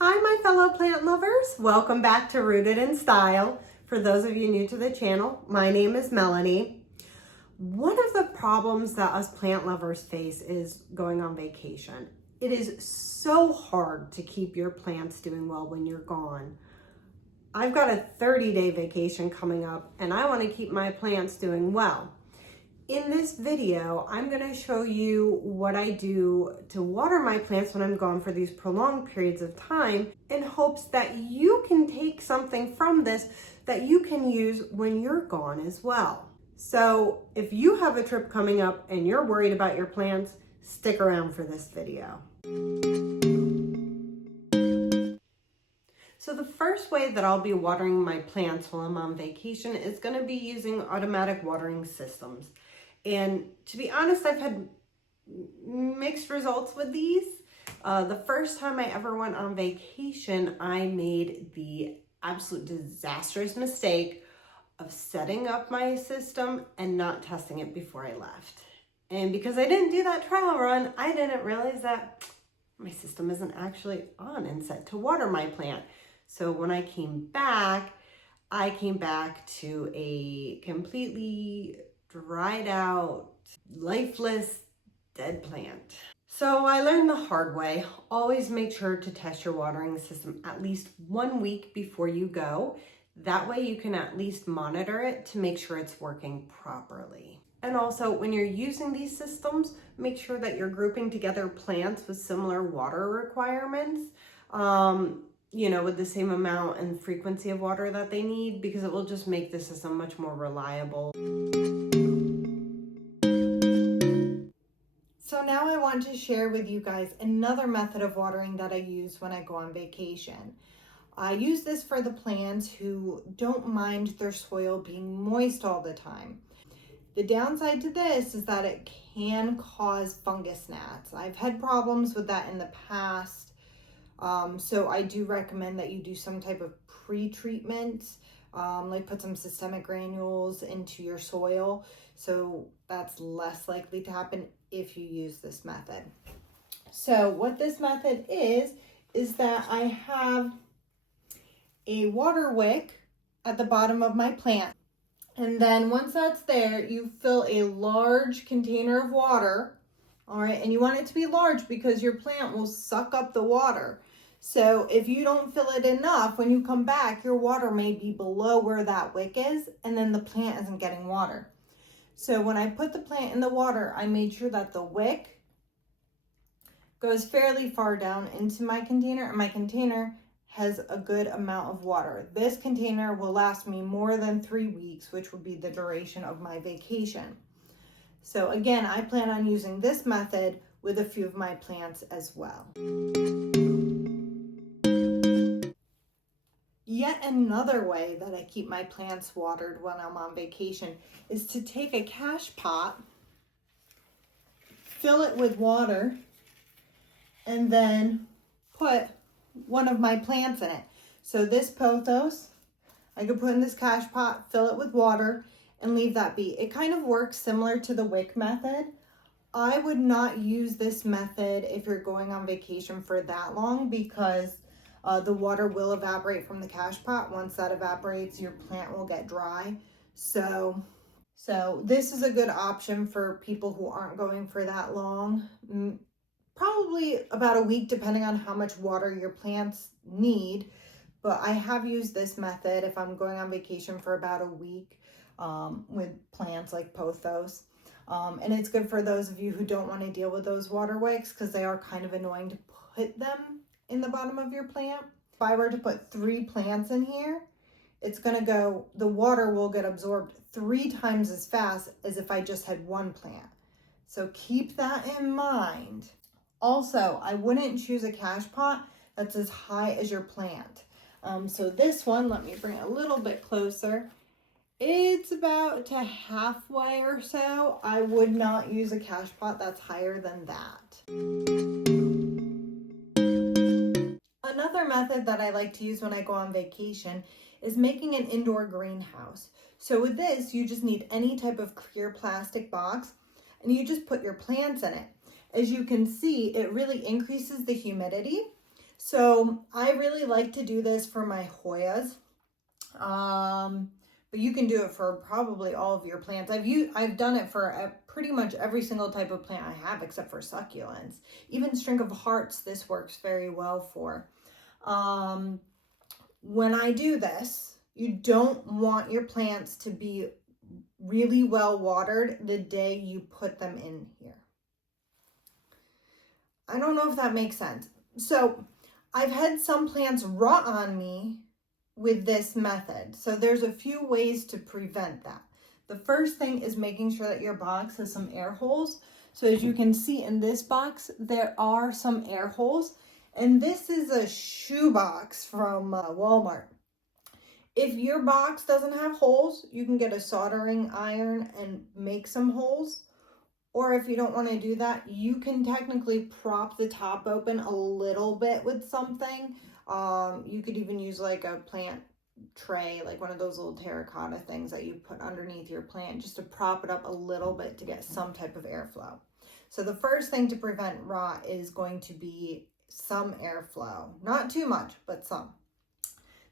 Hi, my fellow plant lovers. Welcome back to Rooted in Style. For those of you new to the channel, my name is Melanie. One of the problems that us plant lovers face is going on vacation. It is so hard to keep your plants doing well when you're gone. I've got a 30-day vacation coming up and I want to keep my plants doing well. In this video, I'm going to show you what I do to water my plants when I'm gone for these prolonged periods of time in hopes that you can take something from this that you can use when you're gone as well. So if you have a trip coming up and you're worried about your plants, stick around for this video. So the first way that I'll be watering my plants while I'm on vacation is going to be using automatic watering systems. And to be honest, I've had mixed results with these. The first time I ever went on vacation, I made the absolute disastrous mistake of setting up my system and not testing it before I left. And because I didn't do that trial run, I didn't realize that my system isn't actually on and set to water my plant. So when I came back to a completely dried out, lifeless, dead plant. So I learned the hard way. Always make sure to test your watering system at least 1 week before you go. That way you can at least monitor it to make sure it's working properly. And also when you're using these systems, make sure that you're grouping together plants with similar water requirements. With the same amount and frequency of water that they need, because it will just make the system much more reliable. So now I want to share with you guys another method of watering that I use when I go on vacation. I use this for the plants who don't mind their soil being moist all the time. The downside to this is that it can cause fungus gnats. I've had problems with that in the past. So I do recommend that you do some type of pre-treatment, like put some systemic granules into your soil. So that's less likely to happen if you use this method. So what this method is that I have a water wick at the bottom of my plant. And then once that's there, you fill a large container of water. All right, and you want it to be large because your plant will suck up the water. So if you don't fill it enough, when you come back, your water may be below where that wick is, and then the plant isn't getting water. So when I put the plant in the water, I made sure that the wick goes fairly far down into my container, and my container has a good amount of water. This container will last me more than 3 weeks, which will be the duration of my vacation. So again, I plan on using this method with a few of my plants as well. Yet another way that I keep my plants watered when I'm on vacation is to take a cash pot, fill it with water, and then put one of my plants in it. So this pothos, I could put in this cash pot, fill it with water, and leave that be. It kind of works similar to the wick method. I would not use this method if you're going on vacation for that long, because the water will evaporate from the cash pot. Once that evaporates, your plant will get dry. So this is a good option for people who aren't going for that long. Probably about a week, depending on how much water your plants need. But I have used this method if I'm going on vacation for about a week with plants like pothos. And it's good for those of you who don't want to deal with those water wicks, because they are kind of annoying to put them in the bottom of your plant. If I were to put 3 plants in here, it's going to go, the water will get absorbed 3 times as fast as if I just had 1 plant. So keep that in mind. Also, I wouldn't choose a cash pot that's as high as your plant. So this one, let me bring it a little bit closer. It's about to halfway or so. I would not use a cash pot that's higher than that. Another method that I like to use when I go on vacation is making an indoor greenhouse. So with this, you just need any type of clear plastic box, and you just put your plants in it. As you can see, it really increases the humidity. So I really like to do this for my Hoyas. But you can do it for probably all of your plants. I've done it for pretty much every single type of plant I have except for succulents. Even string of hearts, this works very well for. When I do this, you don't want your plants to be really well watered the day you put them in here. I don't know if that makes sense. So I've had some plants rot on me with this method. So there's a few ways to prevent that. The first thing is making sure that your box has some air holes. So as you can see in this box, there are some air holes. And this is a shoe box from Walmart. If your box doesn't have holes, you can get a soldering iron and make some holes. Or if you don't want to do that, you can technically prop the top open a little bit with something. You could even use like a plant tray, like one of those little terracotta things that you put underneath your plant just to prop it up a little bit to get some type of airflow. So the first thing to prevent rot is going to be some airflow. Not too much, but some.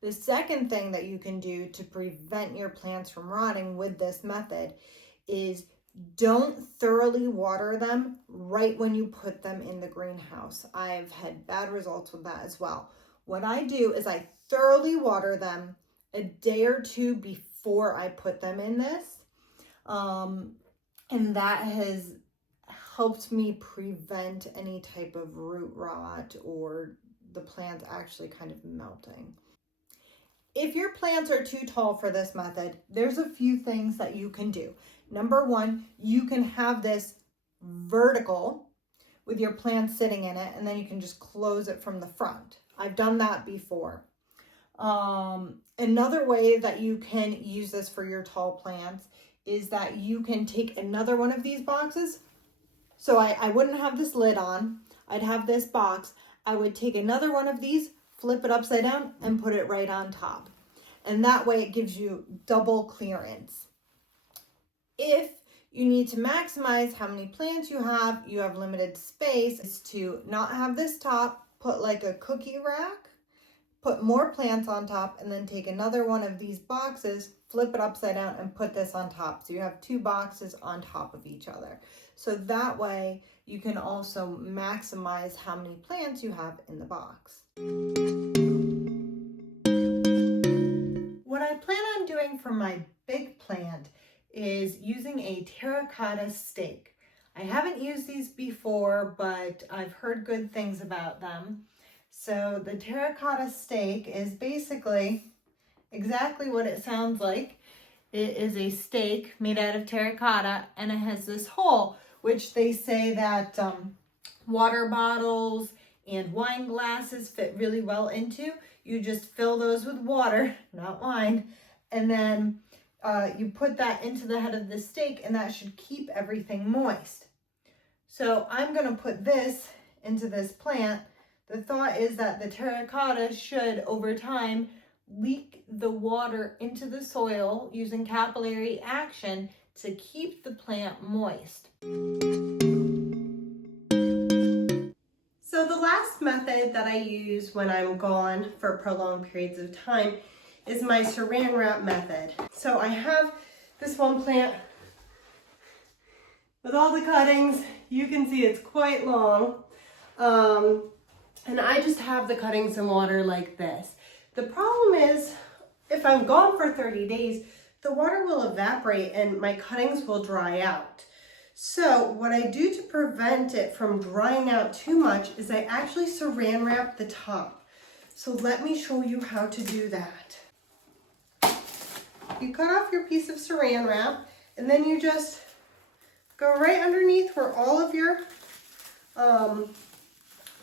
The second thing that you can do to prevent your plants from rotting with this method is don't thoroughly water them right when you put them in the greenhouse. I've had bad results with that as well. What I do is I thoroughly water them a day or two before I put them in this. And that has helped me prevent any type of root rot or the plant actually kind of melting. If your plants are too tall for this method, there's a few things that you can do. Number one, you can have this vertical with your plant sitting in it, and then you can just close it from the front. I've done that before. Another way that you can use this for your tall plants is that you can take another one of these boxes. So I wouldn't have this lid on. I'd have this box. I would take another one of these, flip it upside down, and put it right on top. And that way it gives you double clearance. If you need to maximize how many plants you have limited space, is to not have this top, put like a cookie rack, put more plants on top, and then take another one of these boxes, flip it upside down, and put this on top. So you have two boxes on top of each other. So that way you can also maximize how many plants you have in the box. What I plan on doing for my big plant is using a terracotta stake. I haven't used these before, but I've heard good things about them. So the terracotta stake is basically exactly what it sounds like. It is a stake made out of terracotta, and it has this hole, which they say that water bottles and wine glasses fit really well into. You just fill those with water, not wine, and then you put that into the head of the stake, and that should keep everything moist. So I'm going to put this into this plant. The thought is that the terracotta should, over time, leak the water into the soil using capillary action to keep the plant moist. So the last method that I use when I'm gone for prolonged periods of time is my Saran Wrap method. So I have this one plant with all the cuttings. You can see it's quite long. And I just have the cuttings in water like this. The problem is, if I'm gone for 30 days, the water will evaporate and my cuttings will dry out. So what I do to prevent it from drying out too much is I actually Saran Wrap the top. So let me show you how to do that. You cut off your piece of Saran Wrap, and then you just go right underneath where all of your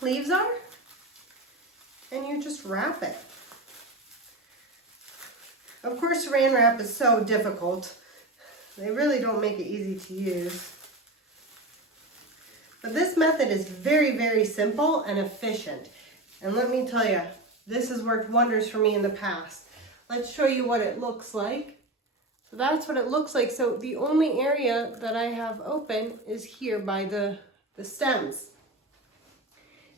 leaves are, and you just wrap it. Of course, Saran Wrap is so difficult. They really don't make it easy to use. But this method is very, very simple and efficient. And let me tell you, this has worked wonders for me in the past. Let's show you what it looks like. So that's what it looks like. So the only area that I have open is here by the stems.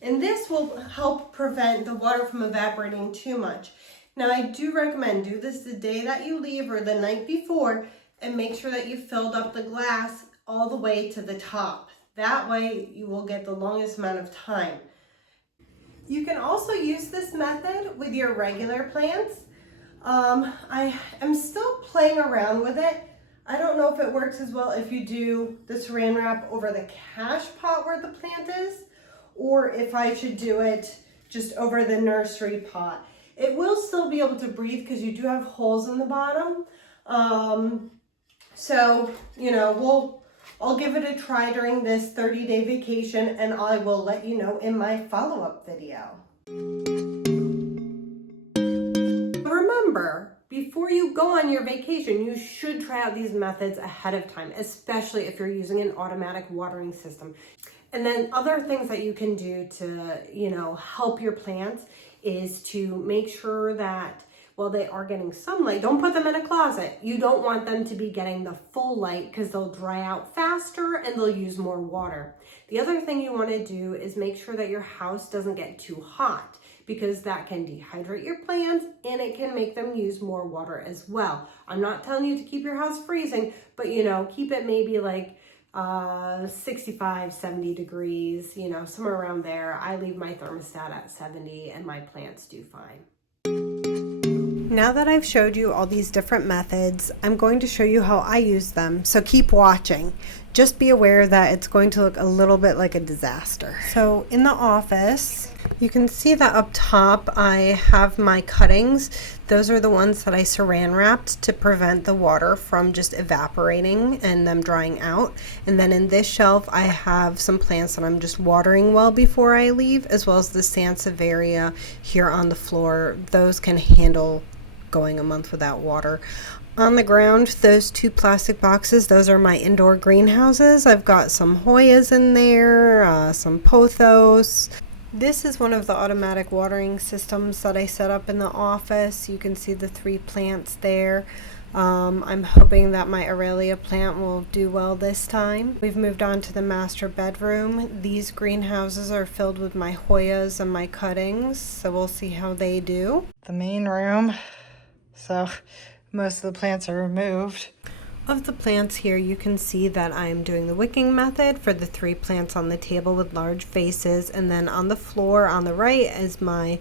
And this will help prevent the water from evaporating too much. Now I do recommend do this the day that you leave or the night before, and make sure that you filled up the glass all the way to the top. That way you will get the longest amount of time. You can also use this method with your regular plants. I am still playing around with it. I don't know if it works as well if you do the Saran Wrap over the cache pot where the plant is, or if I should do it just over the nursery pot. It will still be able to breathe because you do have holes in the bottom. So, you know, I'll give it a try during this 30-day vacation, and I will let you know in my follow-up video. Remember, before you go on your vacation, you should try out these methods ahead of time, especially if you're using an automatic watering system. And then other things that you can do to, you know, help your plants is to make sure that while they are getting sunlight, don't put them in a closet. You don't want them to be getting the full light because they'll dry out faster and they'll use more water. The other thing you want to do is make sure that your house doesn't get too hot, because that can dehydrate your plants and it can make them use more water as well. I'm not telling you to keep your house freezing, but you know, keep it maybe like 65, 70 degrees, you know, somewhere around there. I leave my thermostat at 70 and my plants do fine. Now that I've showed you all these different methods, I'm going to show you how I use them, so keep watching. Just be aware that it's going to look a little bit like a disaster. So in the office, you can see that up top I have my cuttings. Those are the ones that I saran wrapped to prevent the water from just evaporating and them drying out. And then in this shelf I have some plants that I'm just watering well before I leave, as well as the Sansevieria here on the floor. Those can handle going a month without water. On the ground, those two plastic boxes, those are my indoor greenhouses. I've got some Hoyas in there, some pothos. This is one of the automatic watering systems that I set up in the office. You can see the 3 plants there. I'm hoping that my Aurelia plant will do well this time. We've moved on to the master bedroom. These greenhouses are filled with my Hoyas and my cuttings, so we'll see how they do. The main room. So most of the plants are removed. Of the plants here, you can see that I'm doing the wicking method for the 3 plants on the table with large vases, and then on the floor on the right is my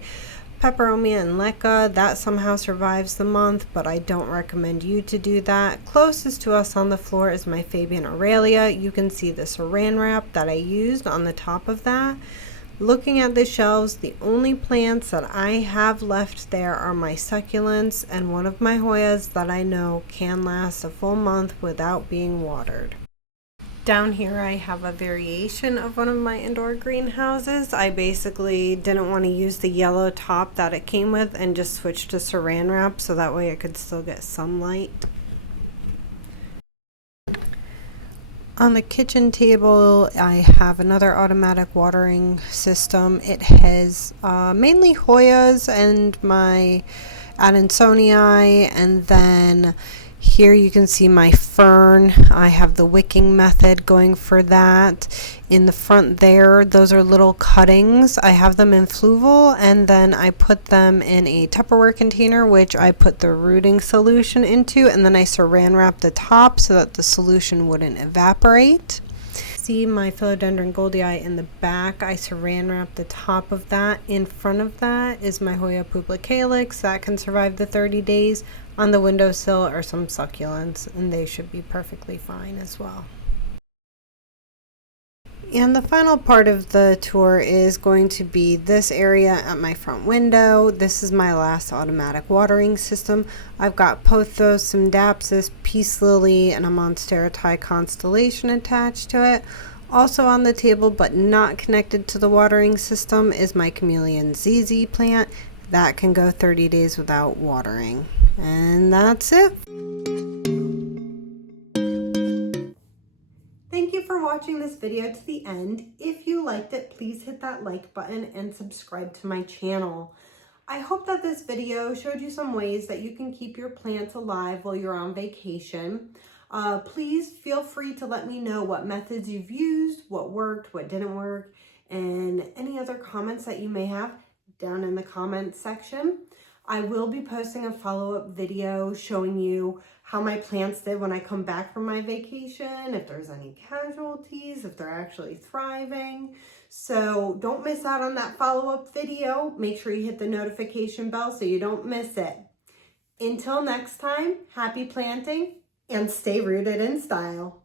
peperomia and leca. That somehow survives the month, but I don't recommend you to do that. Closest to us on the floor is my Fabian Aurelia. You can see the Saran Wrap that I used on the top of that. Looking at the shelves, the only plants that I have left there are my succulents and one of my Hoyas that I know can last a full month without being watered. Down here I have a variation of one of my indoor greenhouses. I basically didn't want to use the yellow top that it came with and just switched to Saran Wrap so that way it could still get sunlight. On the kitchen table, I have another automatic watering system. It has mainly Hoyas and my Adansonii, and then here you can see my fern. I have the wicking method going for that. In the front there, those are little cuttings. I have them in Fluval, and then I put them in a Tupperware container, which I put the rooting solution into, and then I saran wrap the top so that the solution wouldn't evaporate. See my philodendron goldii in the back. I saran wrap the top of that. In front of that is my Hoya publicalyx. That can survive the 30 days. On the windowsill are some succulents, and they should be perfectly fine as well. And the final part of the tour is going to be this area at my front window. This is my last automatic watering system. I've got pothos, some dapsis, peace lily, and a monstera constellation attached to it. Also on the table but not connected to the watering system is my chameleon ZZ plant. That can go 30 days without watering. And that's it. Thank you for watching this video to the end. If you liked it, please hit that like button and subscribe to my channel. I hope that this video showed you some ways that you can keep your plants alive while you're on vacation. Please feel free to let me know what methods you've used, what worked, what didn't work, and any other comments that you may have down in the comments section. I will be posting a follow-up video showing you how my plants did when I come back from my vacation, if there's any casualties, if they're actually thriving. So don't miss out on that follow-up video. Make sure you hit the notification bell so you don't miss it. Until next time, happy planting and stay rooted in style.